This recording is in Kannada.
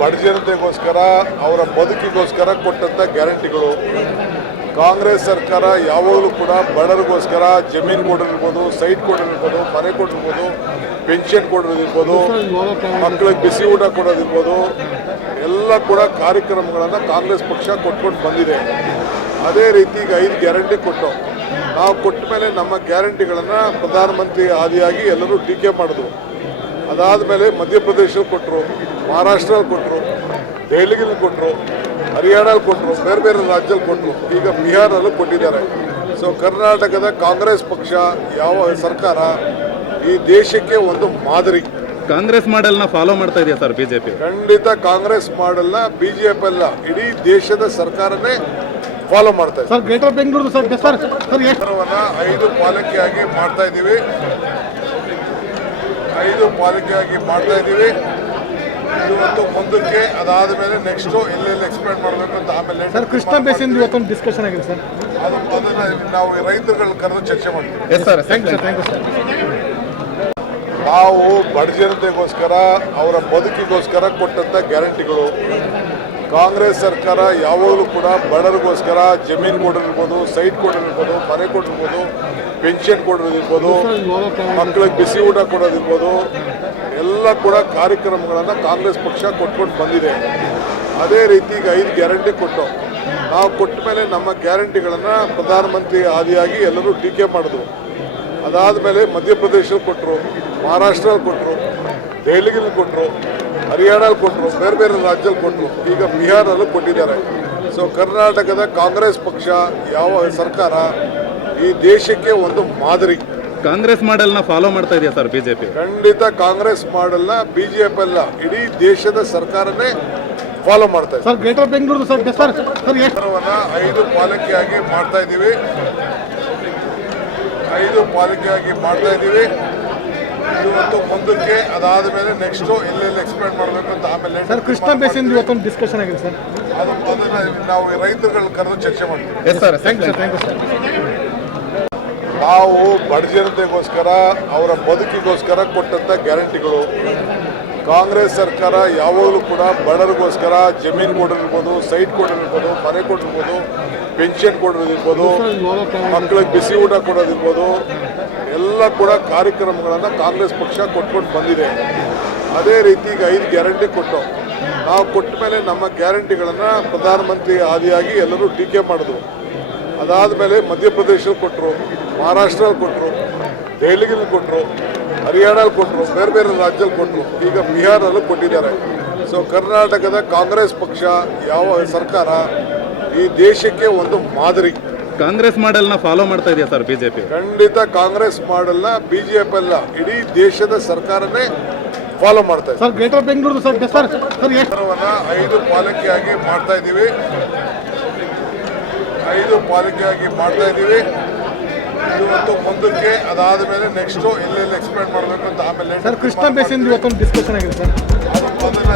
ಬಡ ಜನತೆಗೋಸ್ಕರ ಅವರ ಬದುಕಿಗೋಸ್ಕರ ಕೊಟ್ಟಂಥ ಗ್ಯಾರಂಟಿಗಳು. ಕಾಂಗ್ರೆಸ್ ಸರ್ಕಾರ ಯಾವಾಗಲೂ ಕೂಡ ಬಡವರಿಗೋಸ್ಕರ ಜಮೀನು ಕೊಡೋದಿರ್ಬೋದು, ಸೈಟ್ ಕೊಡೋದಿರ್ಬೋದು, ಮನೆ ಕೊಡೋದಿರ್ಬೋದು, ಪೆನ್ಷನ್ ಕೊಡೋದಿರ್ಬೋದು, ಮಕ್ಕಳಿಗೆ ಬಿಸಿ ಊಟ ಕೊಡೋದಿರ್ಬೋದು, ಎಲ್ಲ ಕೂಡ ಕಾರ್ಯಕ್ರಮಗಳನ್ನು ಕಾಂಗ್ರೆಸ್ ಪಕ್ಷ ಕೊಟ್ಕೊಂಡು ಬಂದಿದೆ. ಅದೇ ರೀತಿ ಈಗ 5 ಗ್ಯಾರಂಟಿ ಕೊಟ್ಟು ನಾವು ಕೊಟ್ಟ ಮೇಲೆ ನಮ್ಮ ಗ್ಯಾರಂಟಿಗಳನ್ನು ಪ್ರಧಾನಮಂತ್ರಿ ಆದಿಯಾಗಿ ಎಲ್ಲರೂ ಟೀಕೆ ಮಾಡಿದ್ರು. ಅದಾದಮೇಲೆ ಮಧ್ಯಪ್ರದೇಶದಲ್ಲಿ ಕೊಟ್ಟರು, ಮಹಾರಾಷ್ಟ್ರಲ್ಲಿ ಕೊಟ್ಟರು, ದೆಹಲಿಯಲ್ಲಿ ಕೊಟ್ಟರು, ಹರಿಯಾಣಲ್ಲಿ ಕೊಟ್ಟರು, ಬೇರೆ ಬೇರೆ ರಾಜ್ಯದಲ್ಲಿ ಕೊಟ್ಟರು, ಈಗ ಬಿಹಾರಲ್ಲೂ ಕೊಟ್ಟಿದ್ದಾರೆ. ಸೊ ಕರ್ನಾಟಕದ ಕಾಂಗ್ರೆಸ್ ಪಕ್ಷ ಯಾವ ಸರ್ಕಾರ ಈ ದೇಶಕ್ಕೆ ಒಂದು ಮಾದರಿ. ಕಾಂಗ್ರೆಸ್ ಮಾಡೆಲ್ನ ಫಾಲೋ ಮಾಡ್ತಾ ಇದೆಯಾ ಸರ್ ಬಿಜೆಪಿ? ಖಂಡಿತ ಕಾಂಗ್ರೆಸ್ ಮಾಡೆಲ್ನ ಬಿಜೆಪಿ ಅಲ್ಲ, ಇಡೀ ದೇಶದ ಸರ್ಕಾರನೇ ಫಾಲೋ ಮಾಡ್ತಾ ಇದೆ. ಸರ್ ಗ್ರೇಟರ್ ಬೆಂಗಳೂರು ಸರ್ 5 ಪಾಲಿಕೆಯಾಗಿ ಮಾಡ್ತಾ ಇದ್ದೀವಿ. 5 ಪಾಲಿಕೆಯಾಗಿ ಮಾಡ್ತಾ ಇದ್ದೀವಿ. ಇವತ್ತು ಮುಂದಕ್ಕೆ ಅದಾದ ಮೇಲೆ ನೆಕ್ಸ್ಟ್ ಎಲ್ಲೆಲ್ಲಿ ಎಕ್ಸ್ಪ್ಲೇನ್ ಮಾಡಬೇಕು ಅಂತ ಆಮೇಲೆ ಸರ್ ಕೃಷ್ಣ ಬೇಸಿಂದ ಇವತ್ತೊಂದು ಡಿಸ್ಕಷನ್ ಆಗಿದೆ ಸರ್. ಅದನ್ನ ನಾವು ರೈತರುಗಳನ್ನ ಕರೆದು ಚರ್ಚೆ ಮಾಡ್ತೀವಿ. Yes sir, thank you sir. ನಾವು ಬಡ ಜನತೆಗೋಸ್ಕರ ಅವರ ಬದುಕಿಗೋಸ್ಕರ ಕೊಟ್ಟಂಥ ಗ್ಯಾರಂಟಿಗಳು. ಕಾಂಗ್ರೆಸ್ ಸರ್ಕಾರ ಯಾವಾಗಲೂ ಕೂಡ ಬಡವರಿಗೋಸ್ಕರ ಜಮೀನು ಕೊಡೋದಿರ್ಬೋದು, ಸೈಟ್ ಕೊಡೋದಿರ್ಬೋದು, ಮನೆ ಕೊಡೋದಿರ್ಬೋದು, ಪೆನ್ಷನ್ ಕೊಡೋದಿರ್ಬೋದು, ಮಕ್ಕಳಿಗೆ ಬಿಸಿ ಊಟ ಕೊಡೋದಿರ್ಬೋದು, ಎಲ್ಲ ಕೂಡ ಕಾರ್ಯಕ್ರಮಗಳನ್ನು ಕಾಂಗ್ರೆಸ್ ಪಕ್ಷ ಕೊಟ್ಕೊಂಡು ಬಂದಿದೆ. ಅದೇ ರೀತಿ ಈಗ 5 ಗ್ಯಾರಂಟಿ ಕೊಟ್ಟು ನಾವು ಕೊಟ್ಟ ಮೇಲೆ ನಮ್ಮ ಗ್ಯಾರಂಟಿಗಳನ್ನು ಪ್ರಧಾನಮಂತ್ರಿ ಆದಿಯಾಗಿ ಎಲ್ಲರೂ ಟೀಕೆ ಮಾಡಿದ್ರು. ಅದಾದಮೇಲೆ ಮಧ್ಯಪ್ರದೇಶದಲ್ಲಿ ಕೊಟ್ಟರು, ಮಹಾರಾಷ್ಟ್ರಲ್ಲಿ ಕೊಟ್ಟರು, ದೆಹಲಿಯಲ್ಲಿ ಕೊಟ್ಟರು, ಹರಿಯಾಣಲ್ಲಿ ಕೊಟ್ಟರು, ಬೇರೆ ಬೇರೆ ರಾಜ್ಯದಲ್ಲಿ ಕೊಟ್ಟರು, ಈಗ ಬಿಹಾರಲ್ಲೂ ಕೊಟ್ಟಿದ್ದಾರೆ. ಸೊ ಕರ್ನಾಟಕದ ಕಾಂಗ್ರೆಸ್ ಪಕ್ಷ ಯಾವ ಸರ್ಕಾರ ಈ ದೇಶಕ್ಕೆ ಒಂದು ಮಾದರಿ. ಕಾಂಗ್ರೆಸ್ ಮಾಡೆಲ್ನ ಫಾಲೋ ಮಾಡ್ತಾ ಇದೆಯಾ ಸರ್ ಬಿಜೆಪಿ? ಖಂಡಿತ ಕಾಂಗ್ರೆಸ್ ಮಾಡೆಲ್ನ ಬಿಜೆಪಿ ಅಲ್ಲ, ಇಡೀ ದೇಶದ ಸರ್ಕಾರನೇ ಫಾಲೋ ಮಾಡ್ತಾ ಇದೆ. ಸರ್ ಗ್ರೇಟರ್ ಬೆಂಗಳೂರು ಸರ್ 5 ಪಾಲಿಕೆಯಾಗಿ ಮಾಡ್ತಾ ಇದ್ದೀವಿ. 5 ಪಾಲಿಕೆಯಾಗಿ ಮಾಡ್ತಾ ಇದ್ದೀವಿ. ಇವತ್ತು ಮುಂದಕ್ಕೆ ಅದಾದ ಮೇಲೆ ನೆಕ್ಸ್ಟ್ ಎಲ್ಲೆಲ್ಲಿ ಎಕ್ಸ್ಪ್ಲೇನ್ ಮಾಡಬೇಕು ಅಂತ ಆಮೇಲೆ ಸರ್ ಕೃಷ್ಣ ಬೇಸಿಂದ ಇವತ್ತೊಂದು ಡಿಸ್ಕಷನ್ ಆಗಿದೆ ಸರ್. ಅದನ್ನ ನಾವು ರೈತರುಗಳನ್ನ ಕರೆದು ಚರ್ಚೆ ಮಾಡ್ತೀವಿ. Yes sir, thank you sir. ನಾವು ಬಡ ಜನತೆಗೋಸ್ಕರ ಅವರ ಬದುಕಿಗೋಸ್ಕರ ಕೊಟ್ಟಂಥ ಗ್ಯಾರಂಟಿಗಳು. ಕಾಂಗ್ರೆಸ್ ಸರ್ಕಾರ ಯಾವಾಗಲೂ ಕೂಡ ಬಡವರಿಗೋಸ್ಕರ ಜಮೀನು ಕೊಡೋದಿರ್ಬೋದು, ಸೈಟ್ ಕೊಡೋದಿರ್ಬೋದು, ಮನೆ ಕೊಡೋದಿರ್ಬೋದು, ಪೆನ್ಷನ್ ಕೊಡೋದಿರ್ಬೋದು, ಮಕ್ಕಳಿಗೆ ಬಿಸಿ ಊಟ ಕೊಡೋದಿರ್ಬೋದು, ಎಲ್ಲ ಕೂಡ ಕಾರ್ಯಕ್ರಮಗಳನ್ನು ಕಾಂಗ್ರೆಸ್ ಪಕ್ಷ ಕೊಟ್ಕೊಂಡು ಬಂದಿದೆ. ಅದೇ ರೀತಿ ಈಗ 5 ಗ್ಯಾರಂಟಿ ಕೊಟ್ಟು ನಾವು ಕೊಟ್ಟ ಮೇಲೆ ನಮ್ಮ ಗ್ಯಾರಂಟಿಗಳನ್ನು ಪ್ರಧಾನಮಂತ್ರಿ ಆದಿಯಾಗಿ ಎಲ್ಲರೂ ಟೀಕೆ ಮಾಡಿದ್ರು. ಅದಾದಮೇಲೆ ಮಧ್ಯಪ್ರದೇಶದಲ್ಲಿ ಕೊಟ್ಟರು, ಮಹಾರಾಷ್ಟ್ರಲ್ಲಿ ಕೊಟ್ಟರು, ದೆಹಲಿಯಲ್ಲಿ ಕೊಟ್ಟರು, ಹರಿಯಾಣಲ್ಲಿ ಕೊಟ್ಟರು, ಬೇರೆ ಬೇರೆ ರಾಜ್ಯದಲ್ಲಿ ಕೊಟ್ಟರು, ಈಗ ಬಿಹಾರಲ್ಲೂ ಕೊಟ್ಟಿದ್ದಾರೆ. ಸೊ ಕರ್ನಾಟಕದ ಕಾಂಗ್ರೆಸ್ ಪಕ್ಷ ಯಾವ ಸರ್ಕಾರ ಈ ದೇಶಕ್ಕೆ ಒಂದು ಮಾದರಿ. ಕಾಂಗ್ರೆಸ್ ಮಾಡೆಲ್ನ ಫಾಲೋ ಮಾಡ್ತಾ ಇದೆಯಾ ಸರ್ ಬಿಜೆಪಿ? ಖಂಡಿತ ಕಾಂಗ್ರೆಸ್ ಮಾಡೆಲ್ನ ಬಿಜೆಪಿ ಅಲ್ಲ, ಇಡೀ ದೇಶದ ಸರ್ಕಾರನೇ ಫಾಲೋ ಮಾಡ್ತಾ ಇದೆ. ಸರ್ ಗ್ರೇಟರ್ ಬೆಂಗಳೂರು ಸರ್ 5 ಪಾಲಿಕೆಯಾಗಿ ಮಾಡ್ತಾ ಇದ್ದೀವಿ. 5 ಪಾಲಿಕೆಯಾಗಿ ಮಾಡ್ತಾ ಇದ್ದೀವಿ. ಇವತ್ತು ಮುಂದಕ್ಕೆ ಅದಾದ ಮೇಲೆ ನೆಕ್ಸ್ಟ್ ಎಲ್ಲೆಲ್ಲಿ ಎಕ್ಸ್ಪ್ಲೇನ್ ಮಾಡಬೇಕು ಅಂತ ಆಮೇಲೆ ಸರ್ ಕೃಷ್ಣ ಬೇಸಿಂದ ಇವತ್ತೊಂದು ಡಿಸ್ಕಷನ್ ಆಗಿದೆ ಸರ್. ಅದನ್ನ